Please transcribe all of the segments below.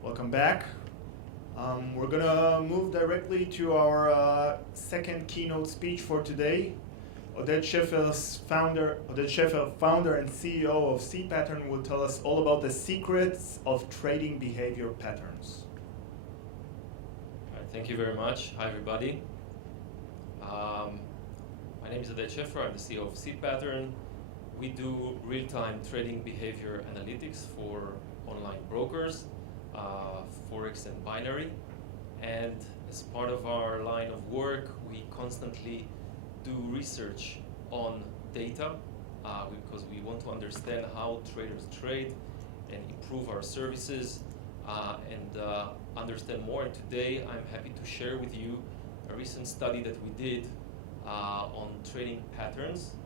Welcome back. We're gonna move directly to our second keynote speech for today. Oded Sheffer, founder and CEO of cPattern, will tell us all about the secrets of trading behavior patterns. All right, thank you very much. Hi, everybody. My name is Oded Sheffer. I'm the CEO of cPattern. We do real-time trading behavior analytics for online brokers, Forex and binary. And as part of our line of work, we constantly do research on data because we want to understand how traders trade and improve our services and understand more. And today I'm happy to share with you a recent study that we did on trading patterns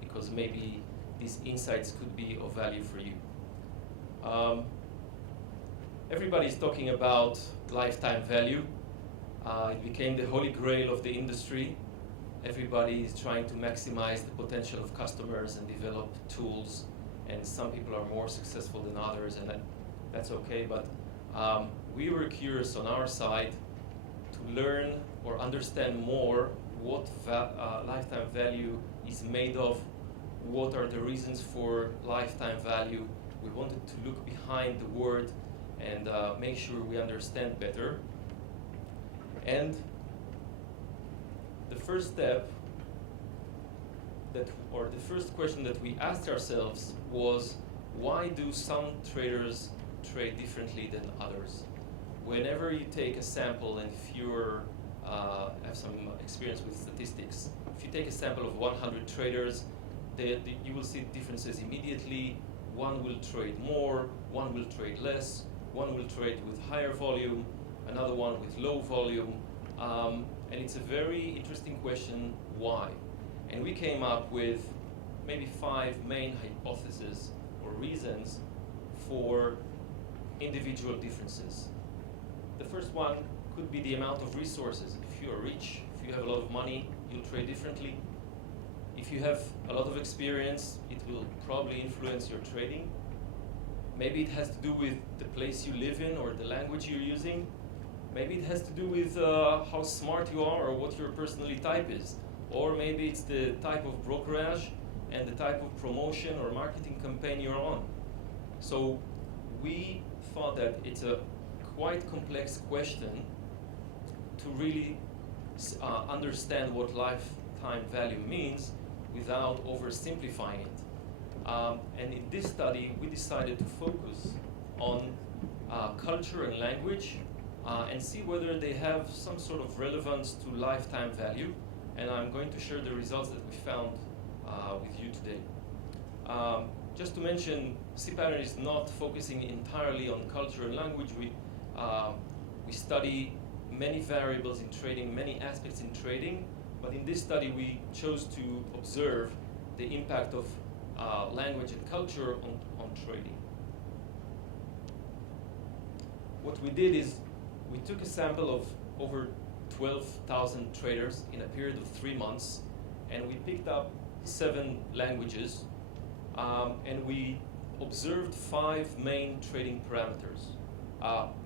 because maybe these insights could be of value for you. Everybody's talking about lifetime value. It became the holy grail of the industry. Everybody is trying to maximize the potential of customers and develop tools, and some people are more successful than others, and that's okay, but we were curious on our side to learn or understand more what lifetime value is made of, what are the reasons for lifetime value. We wanted to look behind the word and make sure we understand better. And the first step or the first question that we asked ourselves was, why do some traders trade differently than others? Whenever you take a sample, and if you have some experience with statistics, if you take a sample of 100 traders, you will see differences immediately. One will trade more, one will trade less, one will trade with higher volume, another one with low volume, and it's a very interesting question, why? And we came up with maybe 5 main hypotheses or reasons for individual differences. The first one could be the amount of resources. If you are rich, if you have a lot of money, you'll trade differently. If you have a lot of experience, it will probably influence your trading. Maybe it has to do with the place you live in or the language you're using. Maybe it has to do with how smart you are or what your personality type is. Or maybe it's the type of brokerage and the type of promotion or marketing campaign you're on. So we thought that it's a quite complex question to really understand what lifetime value means without oversimplifying it. And in this study, we decided to focus on culture and language and see whether they have some sort of relevance to lifetime value. And I'm going to share the results that we found with you today. Just to mention, cPattern is not focusing entirely on culture and language. We study many variables in trading, many aspects in trading, but in this study we chose to observe the impact of language and culture on trading. What we did is we took a sample of over 12,000 traders in a period of 3 months, and we picked up 7 languages, and we observed 5 main trading parameters.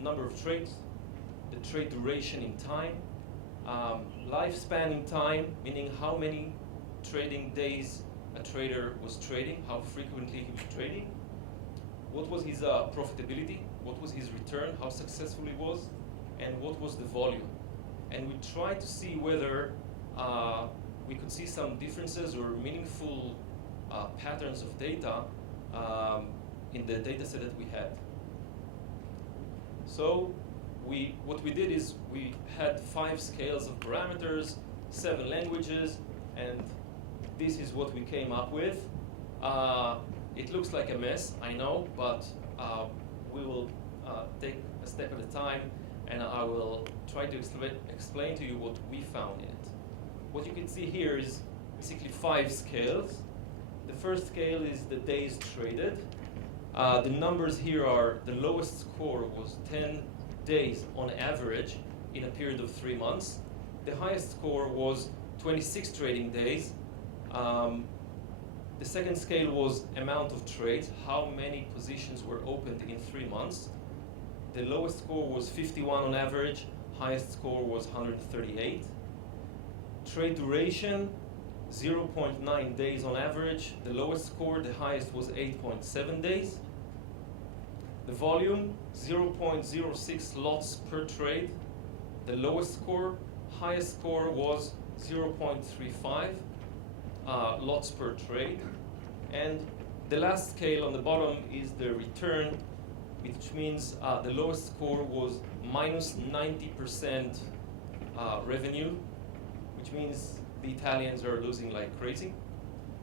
Number of trades, the trade duration in time, lifespan in time, meaning how many trading days a trader was trading, how frequently he was trading, what was his profitability, what was his return, how successful he was, and what was the volume. And we tried to see whether we could see some differences or meaningful patterns of data in the data set that we had. So what we did is we had 5 scales of parameters, 7 languages, and this is what we came up with. It looks like a mess, I know, but we will take a step at a time, and I will try to explain to you what we found in it. What you can see here is basically 5 scales. The first scale is the days traded. The numbers here are, the lowest score was 10 days on average in a period of 3 months. The highest score was 26 trading days. The second scale was amount of trades, how many positions were opened in 3 months. The lowest score was 51 on average, highest score was 138. Trade duration, 0.9 days on average. The lowest score, the highest was 8.7 days. The volume, 0.06 lots per trade. The lowest score, highest score was 0.35 lots per trade. And the last scale on the bottom is the return, which means the lowest score was minus 90% revenue, which means the Italians are losing like crazy.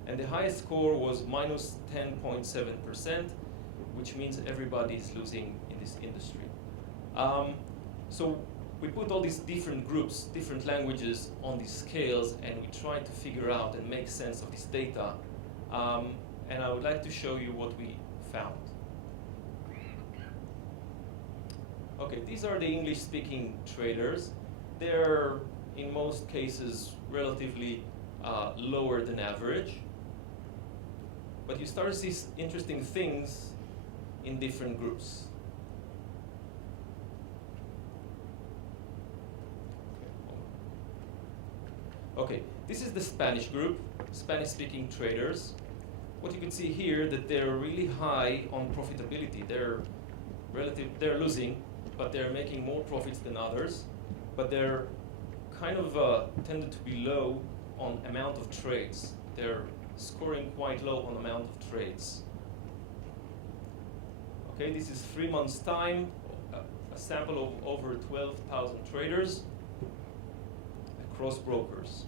And the highest score was minus 10.7%, which means everybody is losing in this industry. So we put all these different groups, different languages on these scales, and we try to figure out and make sense of this data. And I would like to show you what we found. Okay, these are the English-speaking traders. They're, in most cases, relatively lower than average. But you start to see interesting things in different groups. Okay, this is the Spanish group, Spanish-speaking traders. What you can see here that they're really high on profitability. They're losing, but they're making more profits than others. But they're kind of tended to be low on amount of trades. They're scoring quite low on amount of trades. Okay, this is 3 months' time, a sample of over 12,000 traders across brokers.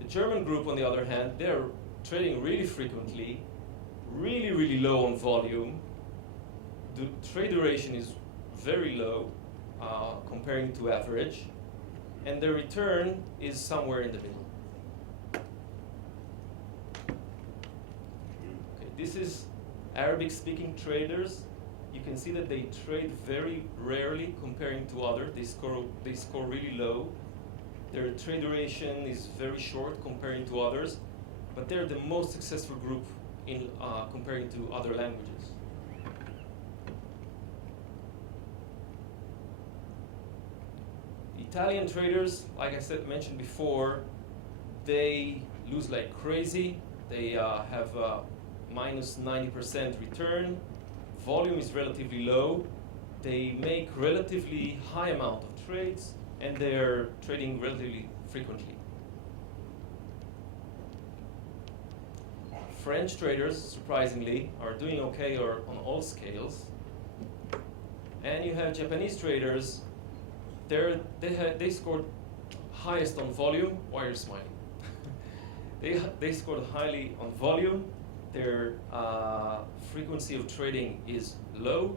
The German group, on the other hand, they're trading really frequently, really low on volume. The trade duration is very low comparing to average, and the return is somewhere in the middle. Okay, this is Arabic-speaking traders. You can see that they trade very rarely comparing to others. They score really low. Their trade duration is very short comparing to others, but they're the most successful group in comparing to other languages. The Italian traders, like I mentioned before, they lose like crazy. They have minus 90% return. Volume is relatively low. They make relatively high amount of trades, and they're trading relatively frequently. French traders, surprisingly, are doing okay on all scales. And you have Japanese traders. They scored highest on volume. Why are you smiling? They scored highly on volume. Their frequency of trading is low.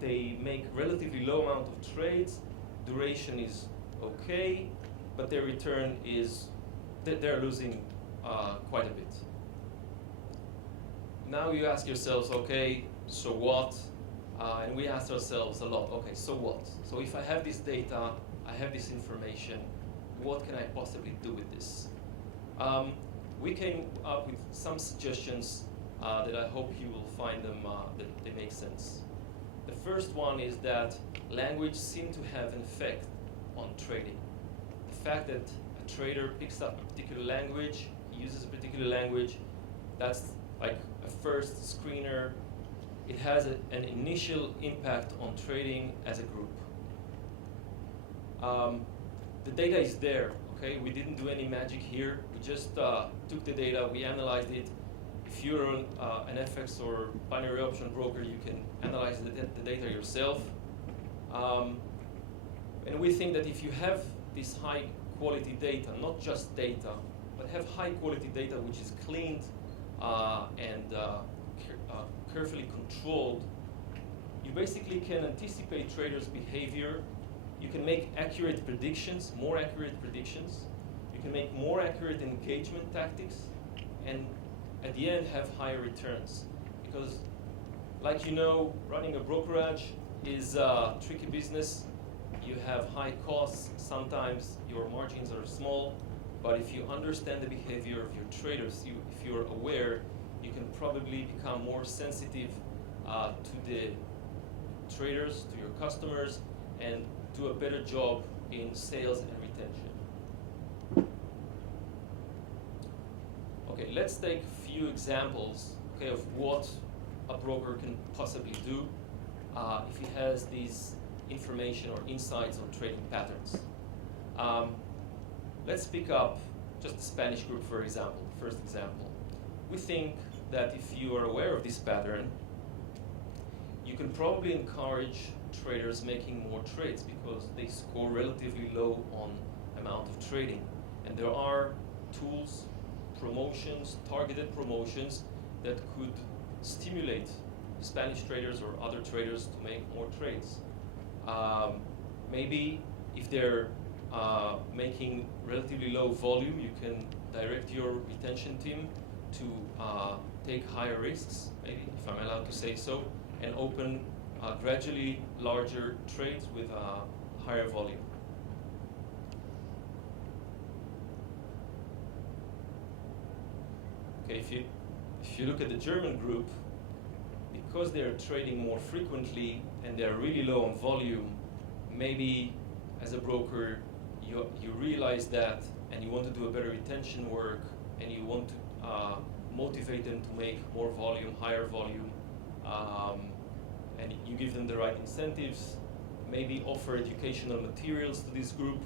They make relatively low amount of trades. Duration is okay, but their return is, they're losing quite a bit. Now you ask yourselves, okay, so what? And we ask ourselves a lot, okay, so what? So if I have this data, I have this information, what can I possibly do with this? We came up with some suggestions that I hope you will find them, that they make sense. The first one is that language seems to have an effect on trading. The fact that a trader picks up a particular language, uses a particular language, that's like a first screener. It has an initial impact on trading as a group. The data is there, okay? We didn't do any magic here. We just took the data, we analyzed it. If you're an FX or binary option broker, you can analyze the data yourself. And we think that if you have this high quality data, not just data, but have high quality data which is cleaned and carefully controlled, you basically can anticipate traders' behavior. You can make accurate predictions, more accurate predictions. You can make more accurate engagement tactics, and at the end have higher returns. Because, like you know, running a brokerage is a tricky business. You have high costs. Sometimes your margins are small. But if you understand the behavior of your traders, if you're aware, you can probably become more sensitive to the traders, to your customers, and do a better job in sales and retention. Okay, let's take a few examples, okay, of what a broker can possibly do if he has these information or insights on trading patterns. Let's pick up just the Spanish group, for example, first example. We think that if you are aware of this pattern, you can probably encourage traders making more trades because they score relatively low on amount of trading. And there are tools, promotions, targeted promotions that could stimulate Spanish traders or other traders to make more trades. Maybe if they're making relatively low volume, you can direct your retention team to take higher risks, maybe, if I'm allowed to say so, and open gradually larger trades with higher volume. Okay, if you look at the German group, because they're trading more frequently and they're really low on volume, maybe as a broker you realize that and you want to do a better retention work and you want to motivate them to make more volume, higher volume, and you give them the right incentives, maybe offer educational materials to this group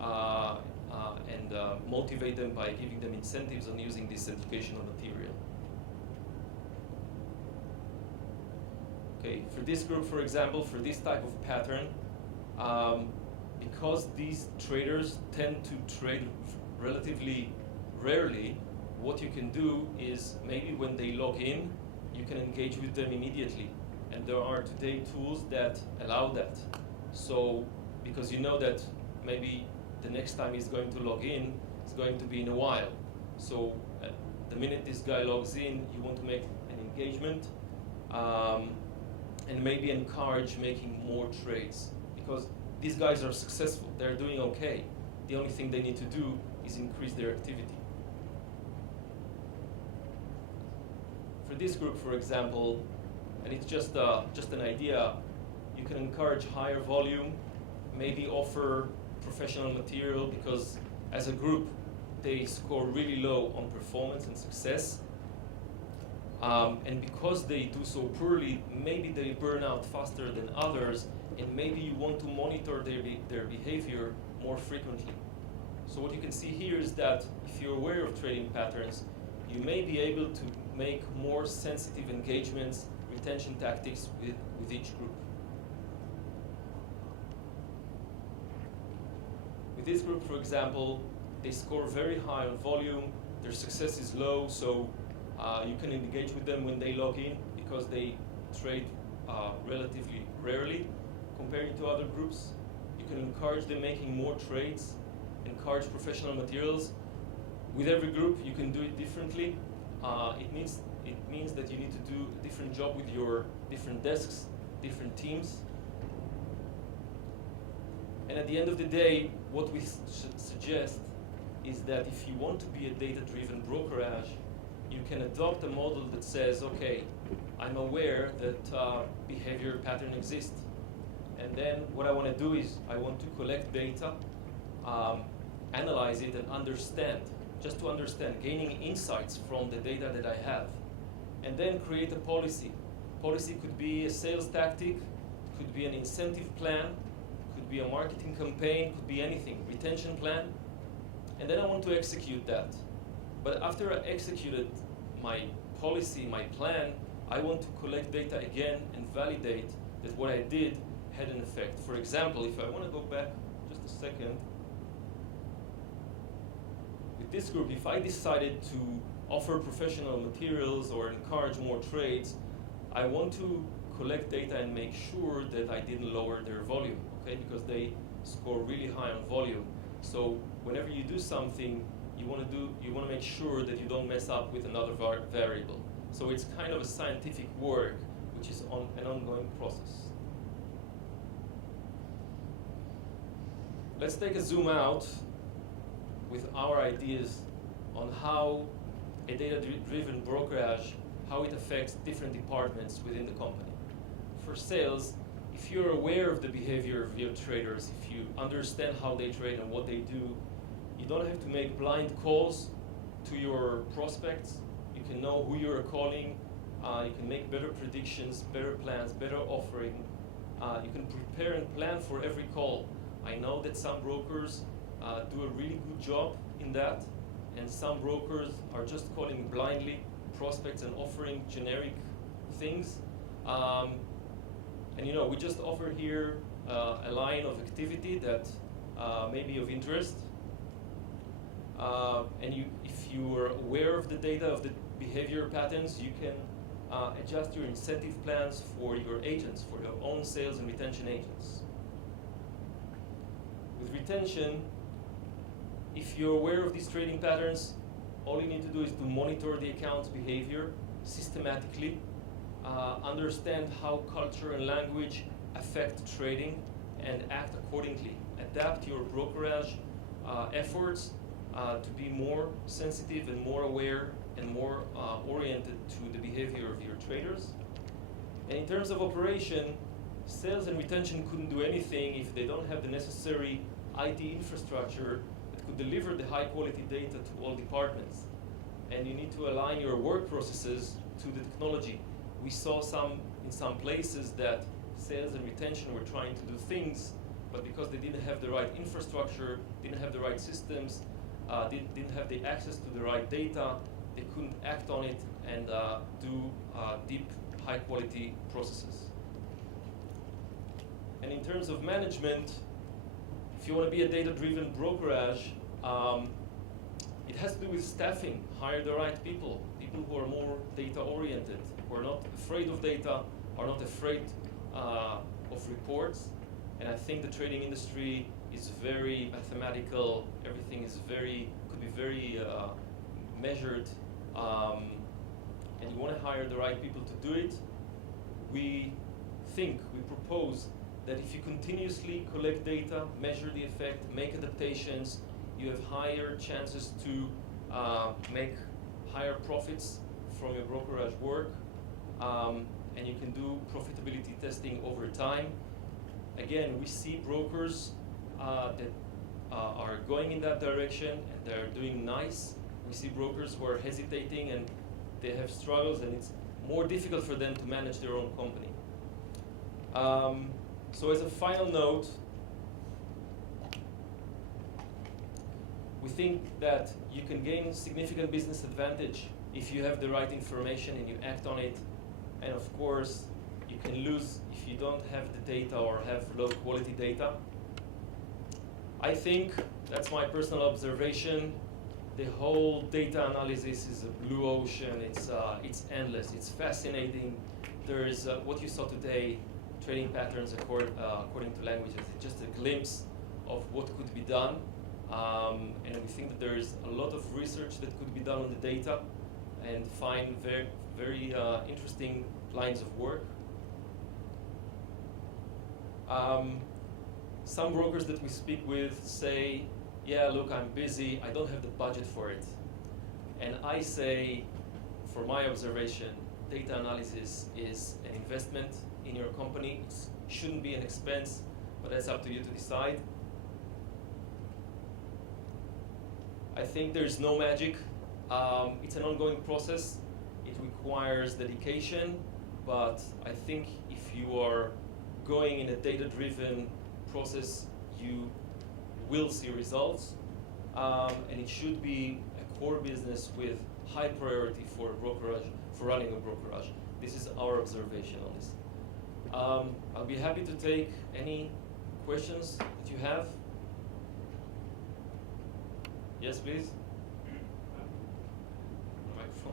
and motivate them by giving them incentives on using this educational material. Okay, for this group, for example, for this type of pattern, because these traders tend to trade relatively rarely, what you can do is maybe when they log in, you can engage with them immediately. And there are today tools that allow that. So, because you know that maybe the next time he's going to log in, it's going to be in a while. So, the minute this guy logs in, you want to make an engagement and maybe encourage making more trades. Because these guys are successful, they're doing okay. The only thing they need to do is increase their activity. For this group, for example, and it's just an idea, you can encourage higher volume, maybe offer professional material, because as a group, they score really low on performance and success. And because they do so poorly, maybe they burn out faster than others, and maybe you want to monitor their behavior more frequently. So what you can see here is that if you're aware of trading patterns, you may be able to make more sensitive engagements, retention tactics with each group. With this group, for example, they score very high on volume, their success is low, so you can engage with them when they log in because they trade relatively rarely compared to other groups. You can encourage them making more trades, encourage professional materials. With every group, you can do it differently. It means that you need to do a different job with your different desks, different teams. And at the end of the day, what we suggest is that if you want to be a data-driven brokerage, you can adopt a model that says, okay, I'm aware that behavior pattern exists. And then what I want to do is I want to collect data, analyze it, and understand, just to understand, gaining insights from the data that I have. And then create a policy. Policy could be a sales tactic, could be an incentive plan, could be a marketing campaign, could be anything, retention plan. And then I want to execute that. But after I executed my policy, my plan, I want to collect data again and validate that what I did had an effect. For example, if I want to go back just a second, with this group, if I decided to offer professional materials or encourage more trades, I want to collect data and make sure that I didn't lower their volume, okay? Because they score really high on volume. So whenever you do something, you want to make sure that you don't mess up with another variable. So it's kind of a scientific work, which is an ongoing process. Let's take a zoom out with our ideas on how a data-driven brokerage, how it affects different departments within the company. For sales, if you're aware of the behavior of your traders, if you understand how they trade and what they do, you don't have to make blind calls to your prospects. You can know who you're calling. You can make better predictions, better plans, better offering. You can prepare and plan for every call. I know that some brokers do a really good job in that, and some brokers are just calling blindly prospects and offering generic things. And we just offer here a line of activity that may be of interest. And if you are aware of the data, of the behavior patterns, you can adjust your incentive plans for your agents, for your own sales and retention agents. With retention, if you're aware of these trading patterns, all you need to do is to monitor the account's behavior systematically, understand how culture and language affect trading, and act accordingly. Adapt your brokerage efforts to be more sensitive and more aware and more oriented to the behavior of your traders. And in terms of operation, sales and retention couldn't do anything if they don't have the necessary IT infrastructure that could deliver the high quality data to all departments. And you need to align your work processes to the technology. We saw in some places that sales and retention were trying to do things, but because they didn't have the right infrastructure, didn't have the right systems, didn't have the access to the right data, they couldn't act on it and do deep, high-quality processes. And in terms of management, if you want to be a data-driven brokerage, it has to do with staffing. Hire the right people who are more data-oriented, who are not afraid of data, are not afraid of reports. And I think the trading industry is very mathematical. Everything is could be very measured. And you want to hire the right people to do it. We propose that if you continuously collect data, measure the effect, make adaptations, you have higher chances to make higher profits from your brokerage work, and you can do profitability testing over time. Again, we see brokers that are going in that direction and they're doing nice. We see brokers who are hesitating and they have struggles and it's more difficult for them to manage their own company. So as a final note, we think that you can gain significant business advantage if you have the right information and you act on it. And of course, you can lose if you don't have the data or have low quality data. I think, that's my personal observation, the whole data analysis is a blue ocean. It's endless, it's fascinating. There is what you saw today, trading patterns according to languages. It's just a glimpse of what could be done. And we think that there is a lot of research that could be done on the data and find very, very interesting lines of work. Some brokers that we speak with say, yeah, look, I'm busy, I don't have the budget for it. And I say, for my observation, data analysis is an investment in your company. It shouldn't be an expense, but that's up to you to decide. I think there's no magic. It's an ongoing process. It requires dedication, but I think if you are going in a data-driven process, you will see results. And it should be a core business with high priority for a brokerage, for running a brokerage. This is our observation on this. I'll be happy to take any questions that you have. Yes, please. Microphone.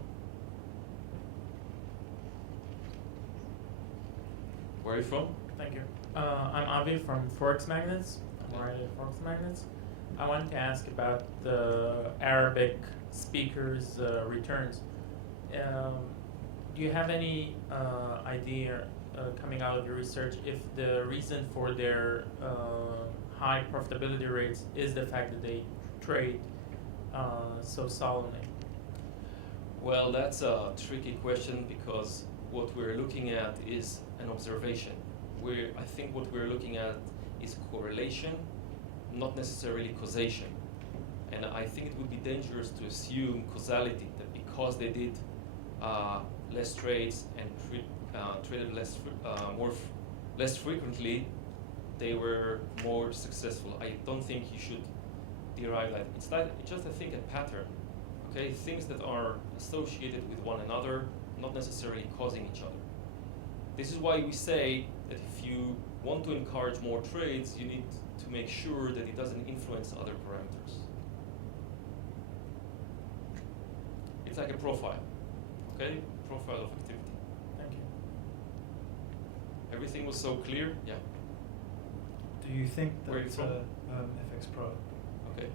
Where are you from? Thank you. I'm Avi from Forex Magnets. I'm writing at Forex Magnets. I wanted to ask about the Arabic speakers' returns. Do you have any idea coming out of your research if the reason for their high profitability rates is the fact that they trade so solemnly? Well, that's a tricky question because what we're looking at is an observation. I think what we're looking at is correlation, not necessarily causation. And I think it would be dangerous to assume causality, that because they did less trades and traded less frequently, they were more successful. I don't think you should derive that. It's just, I think, a pattern. Okay, things that are associated with one another, not necessarily causing each other. This is why we say that if you want to encourage more trades, you need to make sure that it doesn't influence other parameters. It's like a profile, okay? Profile of activity. Thank you. Everything was so clear? Yeah. Do you think that Where are you from? FX Pro? Okay.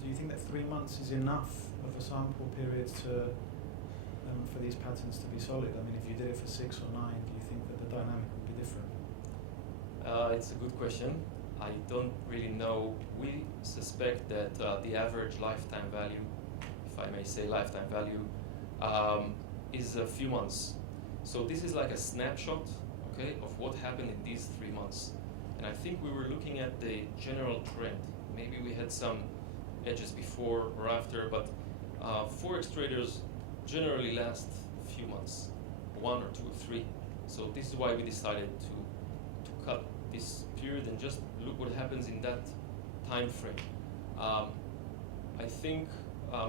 Do you think that 3 months is enough of a sample period to for these patterns to be solid? I mean, if you did it for 6 or 9, do you think that the dynamic would be different? It's a good question. I don't really know. We suspect that the average lifetime value, if I may say lifetime value, is a few months. So this is like a snapshot, okay, of what happened in these 3 months. And I think we were looking at the general trend. Maybe we had some edges before or after, but Forex traders generally last a few months, 1 or 2 or 3. So this is why we decided to cut this period and just look what happens in that time frame. I think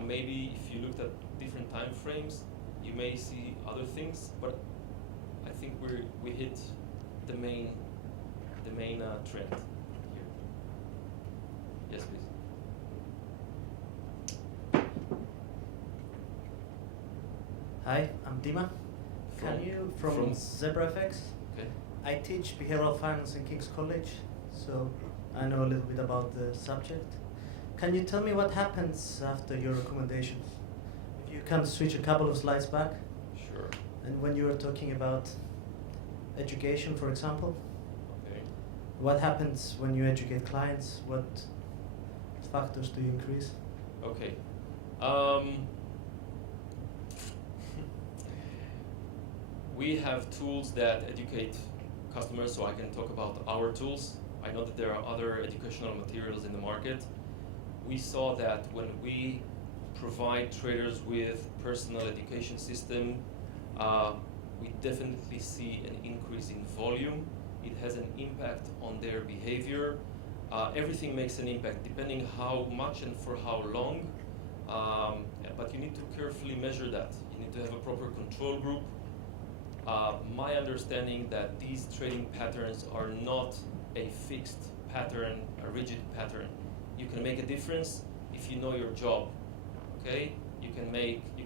maybe if you looked at different time frames, you may see other things, but I think we hit the main trend here. Yes, please. Hi, I'm Dima. Can you from ZebraFX? Okay. I teach behavioral finance in King's College, so I know a little bit about the subject. Can you tell me what happens after your recommendations? If you can switch a couple of slides back. Sure. And when you were talking about education, for example, Okay. what happens when you educate clients? What factors do you increase? Okay. We have tools that educate customers, so I can talk about our tools. I know that there are other educational materials in the market. We saw that when we provide traders with personal education system, we definitely see an increase in volume. It has an impact on their behavior. Everything makes an impact depending how much and for how long, but you need to carefully measure that. You need to have a proper control group. My understanding that these trading patterns are not a fixed pattern, a rigid pattern. You can make a difference if you know your job, okay? You can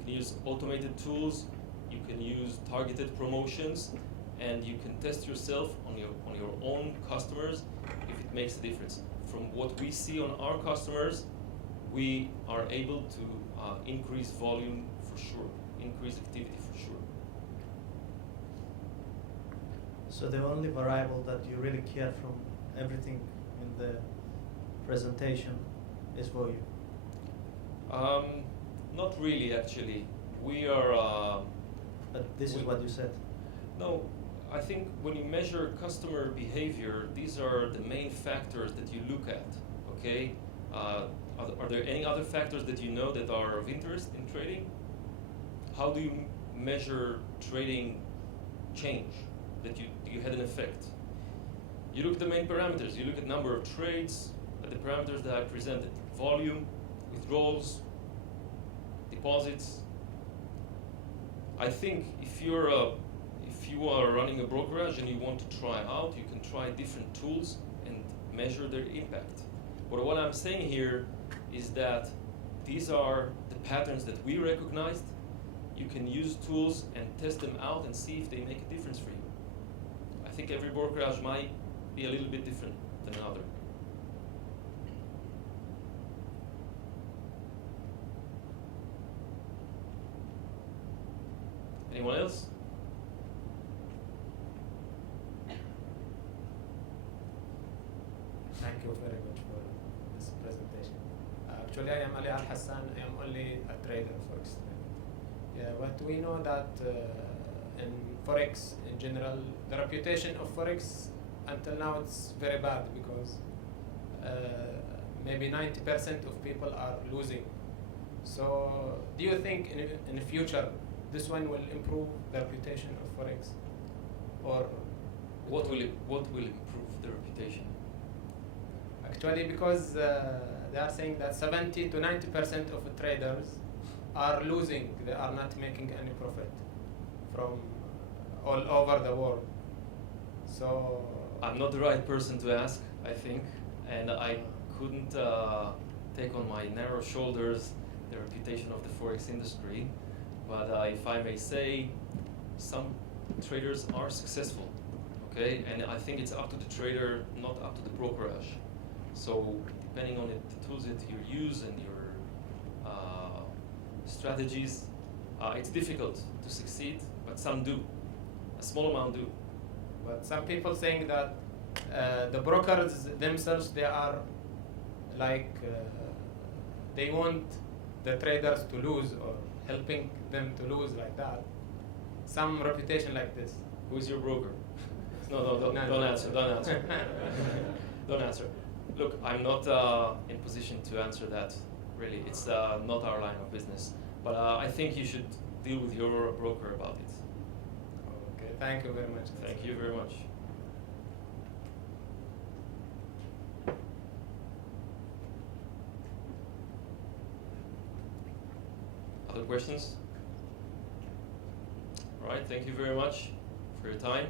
use automated tools, you can use targeted promotions, and you can test yourself on your own customers if it makes a difference. From what we see on our customers, we are able to increase volume for sure, increase activity for sure. So the only variable that you really care from everything in the presentation is volume? Not really, actually. We are... But this is what you said. No, I think when you measure customer behavior, these are the main factors that you look at, okay? Are there any other factors that you know that are of interest in trading? How do you measure trading change, that you had an effect? You look at the main parameters. You look at number of trades, at the parameters that I presented. Volume, withdrawals, deposits. I think if you are running a brokerage and you want to try out, you can try different tools and measure their impact. But what I'm saying here is that these are the patterns that we recognized. You can use tools and test them out and see if they make a difference for you. I think every brokerage might be a little bit different than another. Anyone else? Thank you very much for this presentation. Actually, I am Ali Al Hassan. I am only a trader, forex trader. Yeah, but we know that in forex in general, the reputation of forex until now it's very bad because maybe 90% of people are losing. So, do you think in the future this one will improve the reputation of forex, or What will improve the reputation? actually because they are saying that 70 to 90% of the traders are losing; they are not making any profit from all over the world. So I'm not the right person to ask, I think, and I couldn't take on my narrow shoulders the reputation of the forex industry. But if I may say, some traders are successful, okay? And I think it's up to the trader, not up to the brokerage. So depending on the tools that you use and your strategies, it's difficult to succeed, but some do. A small amount do. but some people saying that the brokers themselves, they are like they want the traders to lose or helping them to lose like that. Some reputation like this. Who's your broker? No, don't answer. Don't answer. Don't answer. Look, I'm not in position to answer that. Really, it's not our line of business. But I think you should deal with your broker about it. Okay, thank you very much. Thank you very much. Other questions? All right, thank you very much for your time.